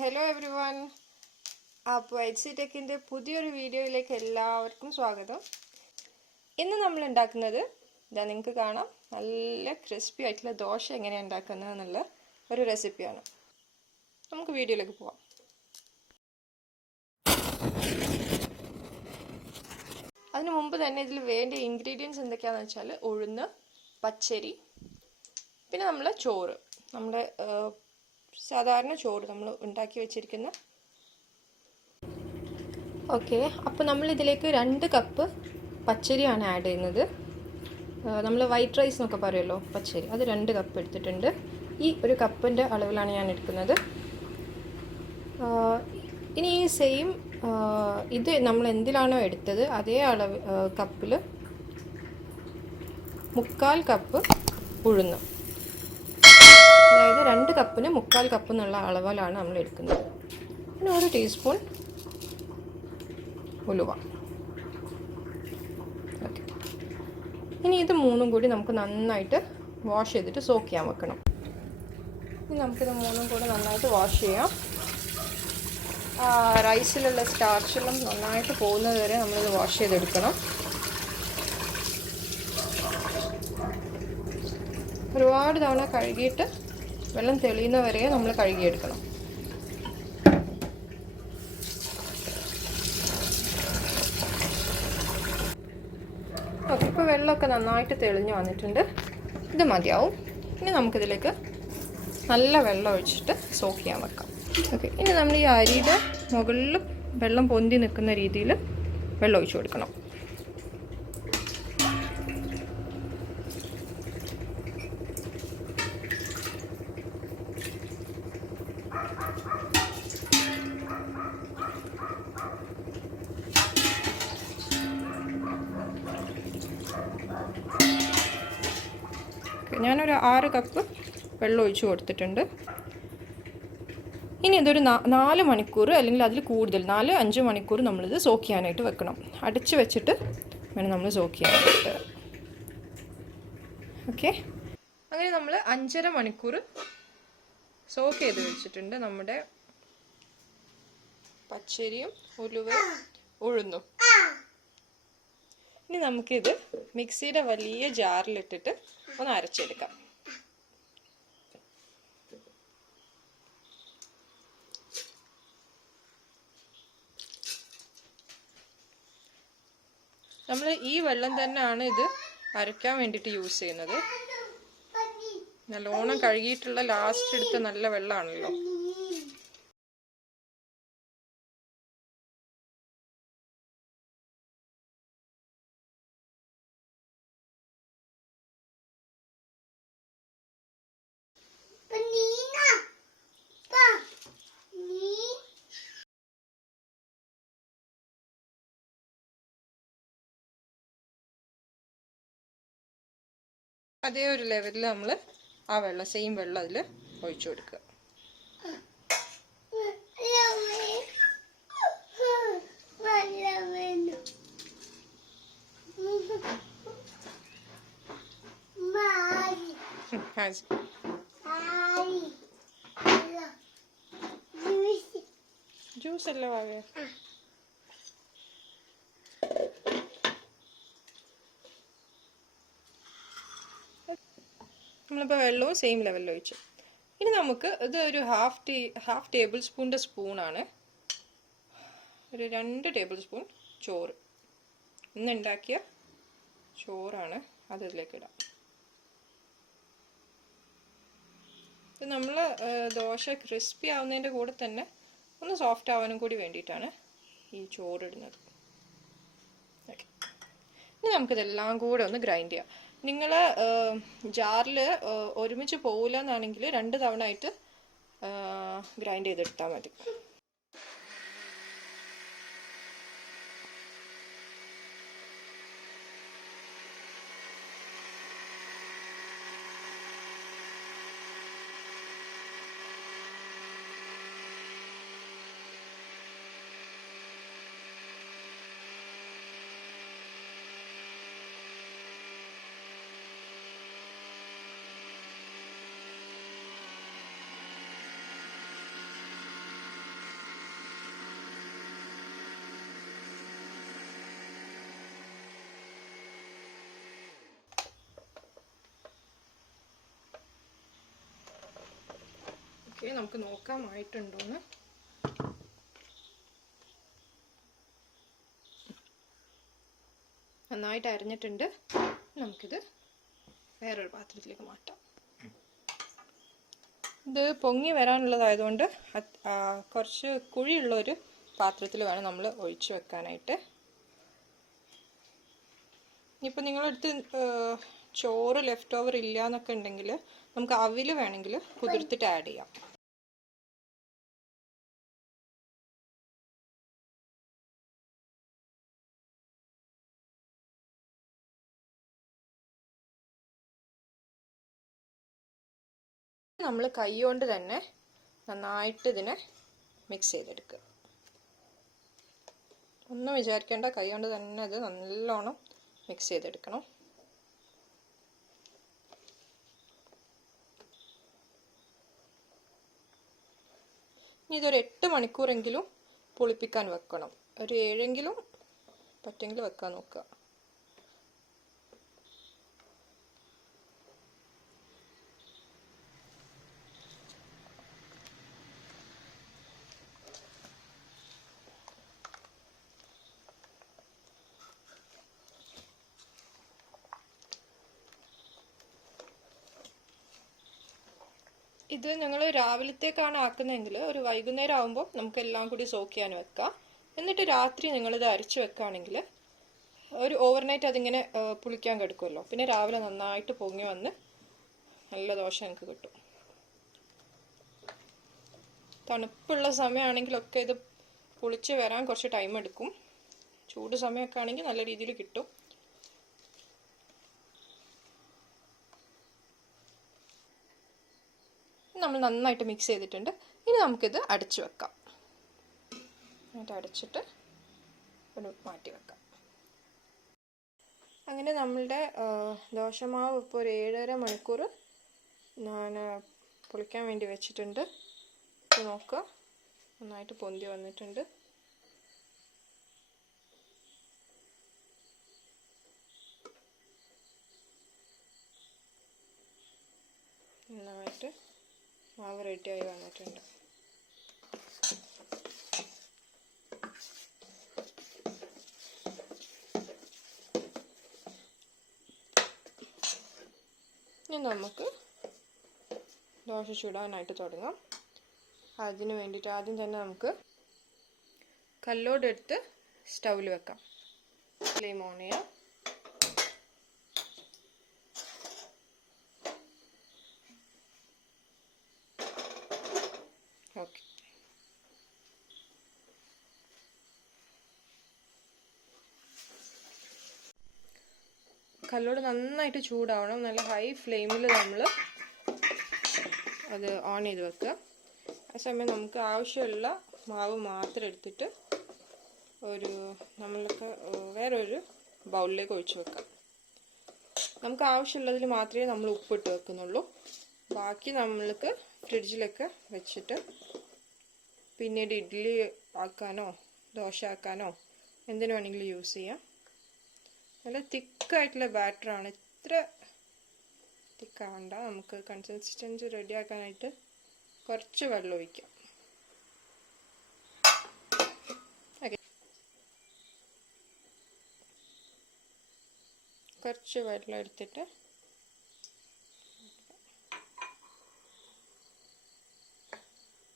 Hello everyone. അപ്പോൾ H ടെക്കിൻ്റെ പുതിയൊരു വീഡിയോയിലേക്ക് എല്ലാവർക്കും സ്വാഗതം. ഇന്ന് നമ്മൾ ഉണ്ടാക്കുന്നത് ഇതാ നിങ്ങൾക്ക് കാണാം, നല്ല ക്രിസ്പി ആയിട്ടുള്ള ദോശ എങ്ങനെയാണ് ഉണ്ടാക്കുന്നത് എന്നുള്ള ഒരു റെസിപ്പിയാണ്. നമുക്ക് വീഡിയോയിലേക്ക് പോവാം. അതിനു മുമ്പ് തന്നെ ഇതിൽ വേണ്ട ഇൻഗ്രീഡിയൻസ് എന്തൊക്കെയാണെന്ന് വെച്ചാൽ ഉഴുന്ന്, പച്ചരി, പിന്നെ നമ്മളെ ചോറ്, നമ്മുടെ സാധാരണ ചോറ് നമ്മൾ ഉണ്ടാക്കി വെച്ചിരിക്കുന്ന. ഓക്കെ, അപ്പോൾ നമ്മളിതിലേക്ക് 2 കപ്പ് പച്ചരിയാണ് ആഡ് ചെയ്യുന്നത്. നമ്മൾ വൈറ്റ് റൈസ് എന്നൊക്കെ പറയുമല്ലോ, പച്ചരി, അത് 2 കപ്പ് എടുത്തിട്ടുണ്ട്. ഈ ഒരു കപ്പിൻ്റെ അളവിലാണ് ഞാൻ എടുക്കുന്നത്. ഇനി ഈ സെയിം ഇത് നമ്മൾ എന്തിലാണോ എടുത്തത് അതേ അളവ് കപ്പിൽ 1/4 കപ്പ് ഉഴുന്ന്, അതായത് 2 കപ്പിന് 1/4 കപ്പ് എന്നുള്ള അളവിലാണ് നമ്മൾ എടുക്കുന്നത്. പിന്നെ 1 ടീസ്പൂൺ ഉലുവ. ഓക്കെ, ഇനി ഇത് മൂന്നും കൂടി നമുക്ക് നന്നായിട്ട് വാഷ് ചെയ്തിട്ട് സോക്ക് ചെയ്യാൻ വെക്കണം. ഇനി നമുക്കിത് മൂന്നും കൂടി നന്നായിട്ട് വാഷ് ചെയ്യാം. റൈസിലുള്ള സ്റ്റാർച്ചെല്ലാം നന്നായിട്ട് പോകുന്നത് വരെ നമ്മളിത് വാഷ് ചെയ്തെടുക്കണം. ഒരുപാട് തവണ കഴുകിയിട്ട് വെള്ളം തെളിയുന്ന വരെ നമ്മൾ കഴുകിയെടുക്കണം. ഓക്കെ, ഇപ്പോൾ വെള്ളമൊക്കെ നന്നായിട്ട് തെളിഞ്ഞ് വന്നിട്ടുണ്ട്. ഇത് മതിയാവും. ഇനി നമുക്കിതിലേക്ക് നല്ല വെള്ളം ഒഴിച്ചിട്ട് സോക്ക് ചെയ്യാൻ വെക്കാം. ഓക്കെ, ഇനി നമ്മൾ ഈ അരിയുടെ മുകളിൽ വെള്ളം പൊന്തി നിൽക്കുന്ന രീതിയിൽ വെള്ളം ഒഴിച്ചു കൊടുക്കണം. ഞാനൊരു 6 കപ്പ് വെള്ളം ഒഴിച്ച് കൊടുത്തിട്ടുണ്ട്. ഇനി ഇതൊരു 4 മണിക്കൂർ അല്ലെങ്കിൽ അതിൽ കൂടുതൽ 4-5 മണിക്കൂർ നമ്മളിത് സോക്ക് ചെയ്യാനായിട്ട് വെക്കണം. അടച്ച് വെച്ചിട്ട് വേണം നമ്മൾ സോക്ക് ചെയ്യാനായിട്ട്. ഓക്കെ, അങ്ങനെ നമ്മൾ 5.5 മണിക്കൂർ സോക്ക് ചെയ്ത് വെച്ചിട്ടുണ്ട് നമ്മുടെ പച്ചരിയും ഉലുവയും ഉഴുന്നും. ഇനി നമുക്കിത് മിക്സിയുടെ വലിയ ജാറിലിട്ടിട്ട് ഒന്ന് അരച്ചെടുക്കാം. നമ്മൾ ഈ വെള്ളം തന്നെയാണ് ഇത് അരയ്ക്കാൻ വേണ്ടിയിട്ട് യൂസ് ചെയ്യുന്നത്. നല്ലോണം കഴുകിയിട്ടുള്ള ലാസ്റ്റ് എടുത്ത നല്ല വെള്ളമാണല്ലോ. അതേ ഒരു ലെവലിൽ നമ്മൾ ആ വെള്ളം, സെയിം വെള്ളം അതിൽ ഒഴിച്ചു കൊടുക്കുക. ജ്യൂസ് അല്ലേ വാവേ? നമ്മളിപ്പോൾ വെള്ളവും സെയിം ലെവലിൽ ഒഴിച്ചു. ഇനി നമുക്ക് ഇത് ഒരു ഹാഫ് ടേബിൾ സ്പൂണിൻ്റെ സ്പൂണാണ്. ഒരു 2 ടേബിൾ സ്പൂൺ ചോറ്, ഇന്നുണ്ടാക്കിയ ചോറാണ്, അത് ഇതിലേക്ക് ഇടാം. ഇത് നമ്മൾ ദോശ ക്രിസ്പി ആവുന്നതിൻ്റെ കൂടെ തന്നെ ഒന്ന് സോഫ്റ്റ് ആവാനും കൂടി വേണ്ടിയിട്ടാണ് ഈ ചോറിടുന്നത്. ഓക്കെ, ഇനി നമുക്കിതെല്ലാം കൂടെ ഒന്ന് ഗ്രൈൻഡ് ചെയ്യാം. നിങ്ങൾ ജാറിൽ ഒരുമിച്ച് പോകില്ല എന്നാണെങ്കിൽ 2 തവണ ആയിട്ട് ഗ്രൈൻഡ് ചെയ്തെടുത്താൽ മതി. ഓക്കെ, നമുക്ക് നോക്കാമായിട്ടുണ്ടോന്ന്. നന്നായിട്ട് അരിഞ്ഞിട്ടുണ്ട്. നമുക്കിത് വേറൊരു പാത്രത്തിലേക്ക് മാറ്റാം. ഇത് പൊങ്ങി വരാനുള്ളതായതുകൊണ്ട് കുറച്ച് കുഴിയുള്ളൊരു പാത്രത്തിൽ വേണം നമ്മൾ ഒഴിച്ച് വെക്കാനായിട്ട്. ഇനിയിപ്പോൾ നിങ്ങളടുത്ത് ചോറ് ലെഫ്റ്റ് ഓവർ ഇല്ല എന്നൊക്കെ ഉണ്ടെങ്കിൽ നമുക്ക് അവിൽ വേണമെങ്കിൽ കുതിർത്തിട്ട് ആഡ് ചെയ്യാം. നമ്മൾ കൈ കൊണ്ട് തന്നെ നന്നായിട്ട് ഇതിനെ മിക്സ് ചെയ്തെടുക്കുക. ഒന്നും വിചാരിക്കേണ്ട, കൈ കൊണ്ട് തന്നെ ഇത് നല്ലോണം മിക്സ് ചെയ്തെടുക്കണം. ഇനി ഇതൊരു 8 മണിക്കൂറെങ്കിലും പുളിപ്പിക്കാൻ വെക്കണം. ഒരു 7 പറ്റെങ്കിലും വെക്കാൻ നോക്കുക. ഇത് ഞങ്ങൾ രാവിലത്തേക്കാണ് ആക്കുന്നതെങ്കിൽ ഒരു വൈകുന്നേരം ആകുമ്പോൾ നമുക്ക് എല്ലാം കൂടി സോക്ക് ചെയ്യാൻ വെക്കാം. എന്നിട്ട് രാത്രി നിങ്ങളിത് അരച്ച് വെക്കുകയാണെങ്കിൽ ഒരു ഓവർനൈറ്റ് അതിങ്ങനെ പുളിക്കാൻ കിടക്കുമല്ലോ. പിന്നെ രാവിലെ നന്നായിട്ട് പൊങ്ങി വന്ന് നല്ല ദോശ നമുക്ക് കിട്ടും. തണുപ്പുള്ള സമയമാണെങ്കിലൊക്കെ ഇത് പുളിച്ച് വരാൻ കുറച്ച് ടൈം എടുക്കും. ചൂട് സമയമൊക്കെ ആണെങ്കിൽ നല്ല രീതിയിൽ കിട്ടും. നമ്മൾ നന്നായിട്ട് മിക്സ് ചെയ്തിട്ടുണ്ട്. ഇനി നമുക്കിത് അടച്ചു വെക്കാം. എന്നിട്ട് അടച്ചിട്ട് ഒരു മാറ്റി വെക്കാം. അങ്ങനെ നമ്മളുടെ ദോശമാവ് ഇപ്പോൾ ഒരു 7.5 മണിക്കൂർ ഞാൻ പൊളിക്കാൻ വേണ്ടി വെച്ചിട്ടുണ്ട്. നോക്കുക, നന്നായിട്ട് പൊന്തി വന്നിട്ടുണ്ട്. നന്നായിട്ട് മാവ് റെഡിയായി വന്നിട്ടുണ്ട്. ഇനി നമുക്ക് ദോശ ചുടാനായിട്ട് തുടങ്ങാം. അതിന് വേണ്ടിയിട്ട് ആദ്യം തന്നെ നമുക്ക് കല്ലോടെടുത്ത് സ്റ്റൗവിൽ വെക്കാം. ഫ്ലെയിം ഓൺ ചെയ്യാം. ഓക്കെ, കല്ലോട് നന്നായിട്ട് ചൂടാവണം. നല്ല ഹൈ ഫ്ലെയിമിൽ നമ്മൾ അത് ഓൺ ചെയ്ത് വെക്കുക. ആ സമയം നമുക്ക് ആവശ്യമുള്ള മാവ് മാത്രം എടുത്തിട്ട് നമ്മൾക്ക് വേറൊരു ബൗളിലേക്ക് ഒഴിച്ച് വെക്കാം. നമുക്ക് ആവശ്യമുള്ളതിൽ മാത്രമേ നമ്മൾ ഉപ്പിട്ട് വെക്കുന്നുള്ളൂ. ബാക്കി നമ്മൾക്ക് ഫ്രിഡ്ജിലൊക്കെ വെച്ചിട്ട് പിന്നീട് ഇഡ്ഡലി ആക്കാനോ ദോശ ആക്കാനോ എന്തിനു വേണമെങ്കിലും യൂസ് ചെയ്യാം. നല്ല തിക്കായിട്ടുള്ള ബാറ്ററാണ്. ഇത്ര തിക്കാവണ്ട. നമുക്ക് കൺസിസ്റ്റൻസി റെഡിയാക്കാനായിട്ട് കുറച്ച് വെള്ളം ഒഴിക്കാം. ഓക്കെ, കുറച്ച് വെള്ളം എടുത്തിട്ട്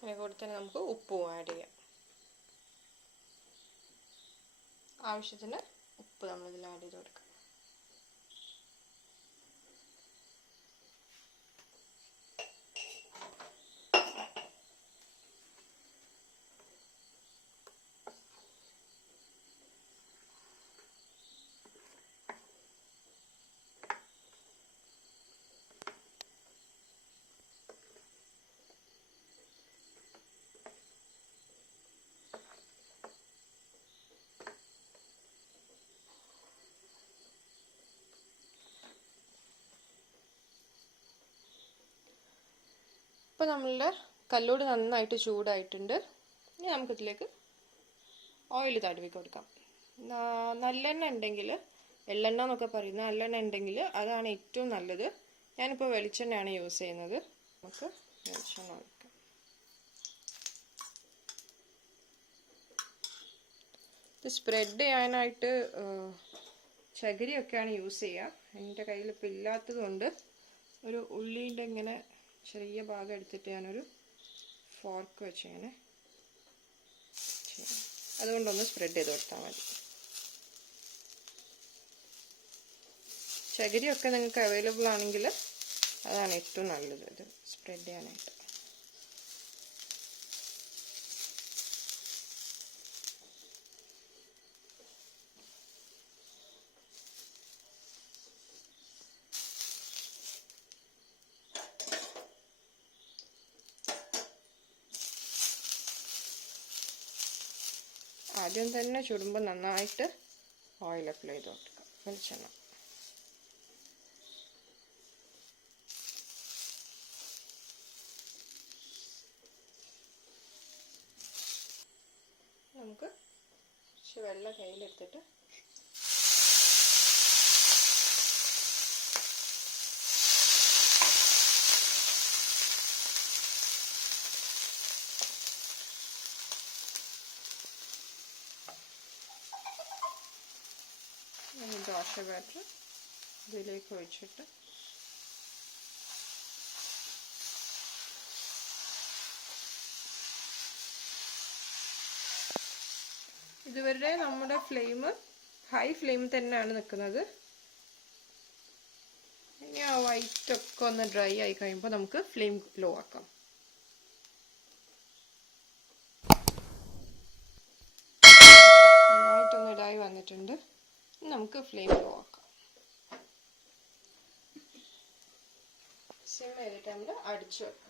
അതിനെ തന്നെ നമുക്ക് ഉപ്പും ആഡ് ചെയ്യാം. ആവശ്യത്തിന് ഉപ്പ് നമ്മളിതിൽ ആഡ് ചെയ്ത് കൊടുക്കാം. ഇപ്പോൾ നമ്മളുടെ കല്ലോട് നന്നായിട്ട് ചൂടായിട്ടുണ്ട്. ഇനി നമുക്കിതിലേക്ക് ഓയിൽ തടവി കൊടുക്കാം. നല്ലെണ്ണ ഉണ്ടെങ്കിൽ, എള്ളെണ്ണ എന്നൊക്കെ പറയുന്ന നല്ലെണ്ണ ഉണ്ടെങ്കിൽ അതാണ് ഏറ്റവും നല്ലത്. ഞാനിപ്പോൾ വെളിച്ചെണ്ണയാണ് യൂസ് ചെയ്യുന്നത്. നമുക്ക് വെളിച്ചെണ്ണ ഒഴിക്കാം. സ്പ്രെഡ് ചെയ്യാനായിട്ട് ചകിരിയൊക്കെയാണ് യൂസ് ചെയ്യുക. എൻ്റെ കയ്യിൽ ഇപ്പോൾ ഇല്ലാത്തതുകൊണ്ട് ഒരു ഉള്ളീൻ്റെ ഇങ്ങനെ ചെറിയ ഭാഗം എടുത്തിട്ട് ഞാനൊരു ഫോർക്ക് വെച്ച് ഇങ്ങനെ ചെയ്യാം. അതുകൊണ്ടൊന്ന് സ്പ്രെഡ് ചെയ്ത് കൊടുത്താൽ മതി. ചകിരിയൊക്കെ നിങ്ങൾക്ക് അവൈലബിൾ ആണെങ്കിൽ അതാണ് ഏറ്റവും നല്ലത് ഇത് സ്പ്രെഡ് ചെയ്യാനായിട്ട്. ആദ്യം തന്നെ ചുടുമ്പോൾ നന്നായിട്ട് ഓയിൽ അപ്ലൈ ചെയ്ത് കൊടുക്കുക, വെളിച്ചെണ്ണ. നമുക്ക് കുറച്ച് വെള്ളം കയ്യിലെടുത്തിട്ട് ദോശ ബാറ്റർ ഇതിലേക്ക് ഒഴിച്ചിട്ട് ഇതുവരെ നമ്മുടെ ഫ്ലെയിം ഹൈ ഫ്ലെയിം തന്നെയാണ് നിൽക്കുന്നത്. ഇനി ആ വൈറ്റ് ഒക്കെ ഒന്ന് ഡ്രൈ ആയി കഴിയുമ്പോൾ നമുക്ക് ഫ്ലെയിം ലോ ആക്കാം. നന്നായിട്ടൊന്ന് ഇതായി വന്നിട്ടുണ്ട്. നമുക്ക് ഫ്ലെയിം ലോ ആക്കാം. സിം ചെയ്തിട്ട് നമ്മൾ അടിച്ചു വെക്കാം.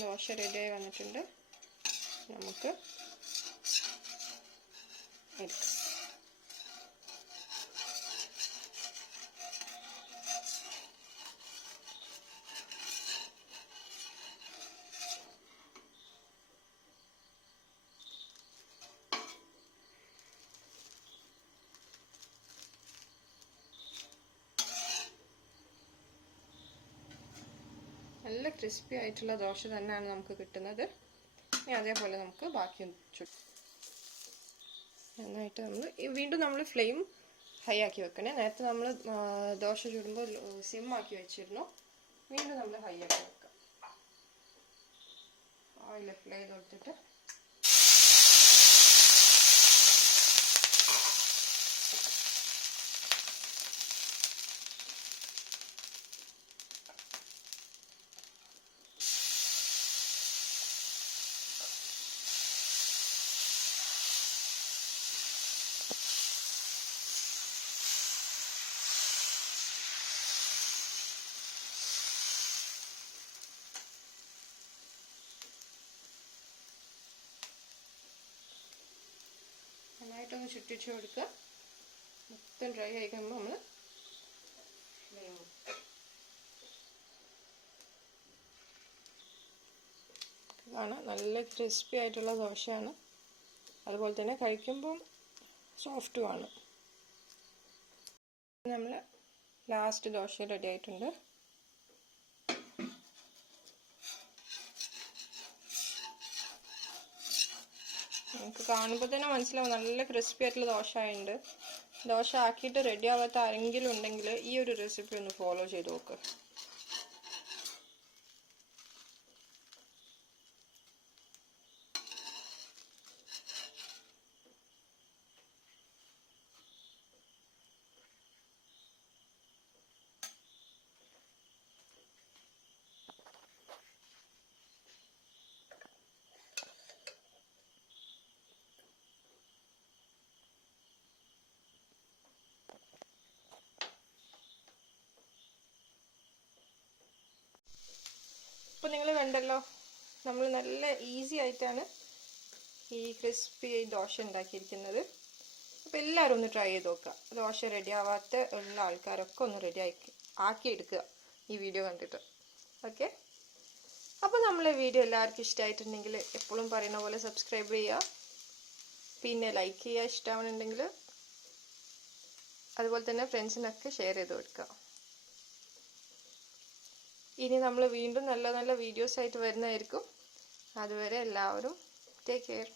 ദോശ റെഡിയായി വന്നിട്ടുണ്ട്. നമുക്ക് എടുക്കാം. നല്ല ക്രിസ്പി ആയിട്ടുള്ള ദോശ തന്നെയാണ് നമുക്ക് കിട്ടുന്നത്. ഇനി അതേപോലെ നമുക്ക് ബാക്കി ചുറ്റും നന്നായിട്ട് വീണ്ടും നമ്മൾ ഫ്ലെയിം ഹൈ ആക്കി വെക്കണേ. നേരത്തെ നമ്മൾ ദോശ ചുടുമ്പോൾ സിം ആക്കി വെച്ചിരുന്നു. വീണ്ടും നമ്മൾ ഹൈ ആക്കി വെക്കാം. ഓയിൽ അപ്ലൈ ചെയ്ത് കൊടുത്തിട്ട് നന്നായിട്ടൊന്ന് ചുറ്റിച്ച് കൊടുക്കുക. മൊത്തം ഡ്രൈ ആയി കഴിയുമ്പോൾ നമ്മൾ ഫ്ലെയിം ഇതാണ്. നല്ല ക്രിസ്പി ആയിട്ടുള്ള ദോശയാണ്. അതുപോലെ തന്നെ കഴിക്കുമ്പം സോഫ്റ്റുമാണ്. നമ്മൾ ലാസ്റ്റ് ദോശ റെഡി ആയിട്ടുണ്ട്. നമുക്ക് കാണുമ്പോൾ തന്നെ മനസ്സിലാവും നല്ല ക്രിസ്പി ആയിട്ടുള്ള ദോശ ആയിട്ടുണ്ട്. ദോശ ആക്കിയിട്ട് റെഡി ആവാത്ത ആരെങ്കിലും ഉണ്ടെങ്കിൽ ഈ ഒരു റെസിപ്പി ഒന്ന് ഫോളോ ചെയ്ത് നോക്കുക. ഇപ്പോൾ നിങ്ങൾ കണ്ടല്ലോ, നമ്മൾ നല്ല ഈസി ആയിട്ടാണ് ഈ ക്രിസ്പി ദോശ ഉണ്ടാക്കിയിരിക്കുന്നത്. അപ്പോൾ എല്ലാവരും ഒന്ന് ട്രൈ ചെയ്ത് നോക്കുക. ദോശ റെഡി ആവാത്ത ഉള്ള ആൾക്കാരൊക്കെ ഒന്ന് ആക്കിയെടുക്കുക. ഈ വീഡിയോ കണ്ടിട്ട്. ഓക്കെ, അപ്പോൾ നമ്മളെ വീഡിയോ എല്ലാവർക്കും ഇഷ്ടമായിട്ടുണ്ടെങ്കിൽ എപ്പോഴും പറയുന്ന പോലെ സബ്സ്ക്രൈബ് ചെയ്യുക, പിന്നെ ലൈക്ക് ചെയ്യുക ഇഷ്ടമാവുന്നുണ്ടെങ്കിൽ, അതുപോലെ തന്നെ ഫ്രണ്ട്സിനൊക്കെ ഷെയർ ചെയ്ത് കൊടുക്കുക. ഇനി നമ്മൾ വീണ്ടും നല്ല നല്ല വീഡിയോസ് ആയിട്ട് വരുന്നതായിരിക്കും. അതുവരെ എല്ലാവരും ടേക്ക് കെയർ.